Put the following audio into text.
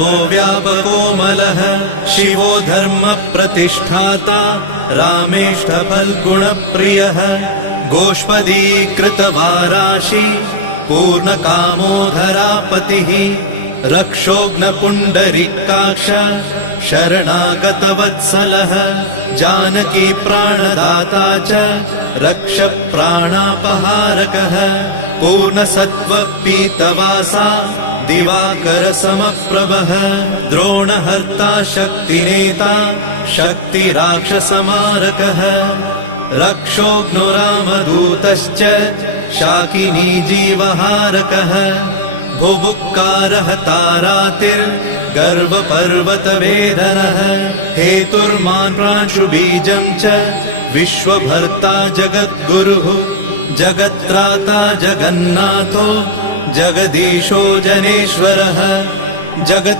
सर्वो व्यापकोमलः शिवो धर्म प्रतिष्ठाता रामेष्ठफल्गुणप्रियः गोष्पदीकृतवाराशि पूर्णकामोधरापतिः रक्षोघ्नपुण्डरीकाक्ष शरणागतवत्सलः जानकी प्राणदाता च रक्ष प्राणापहारकः पूर्णसत्त्वपीतवासा दिवाकर समप्रभः द्रोणहर्ता शक्तिनेता शक्तिराक्षसमारकः रक्षोघ्नो रामदूतश्च शाकिनी जीवहारकः भुभुक्कारः तारातिर्गर्वपर्वतवेदनः हेतुर्मान् प्रांशुबीजं च विश्वभर्ता जगद्गुरुः जगत्त्राता जगन्नाथो जगदीशो जनेश्वरः जगत्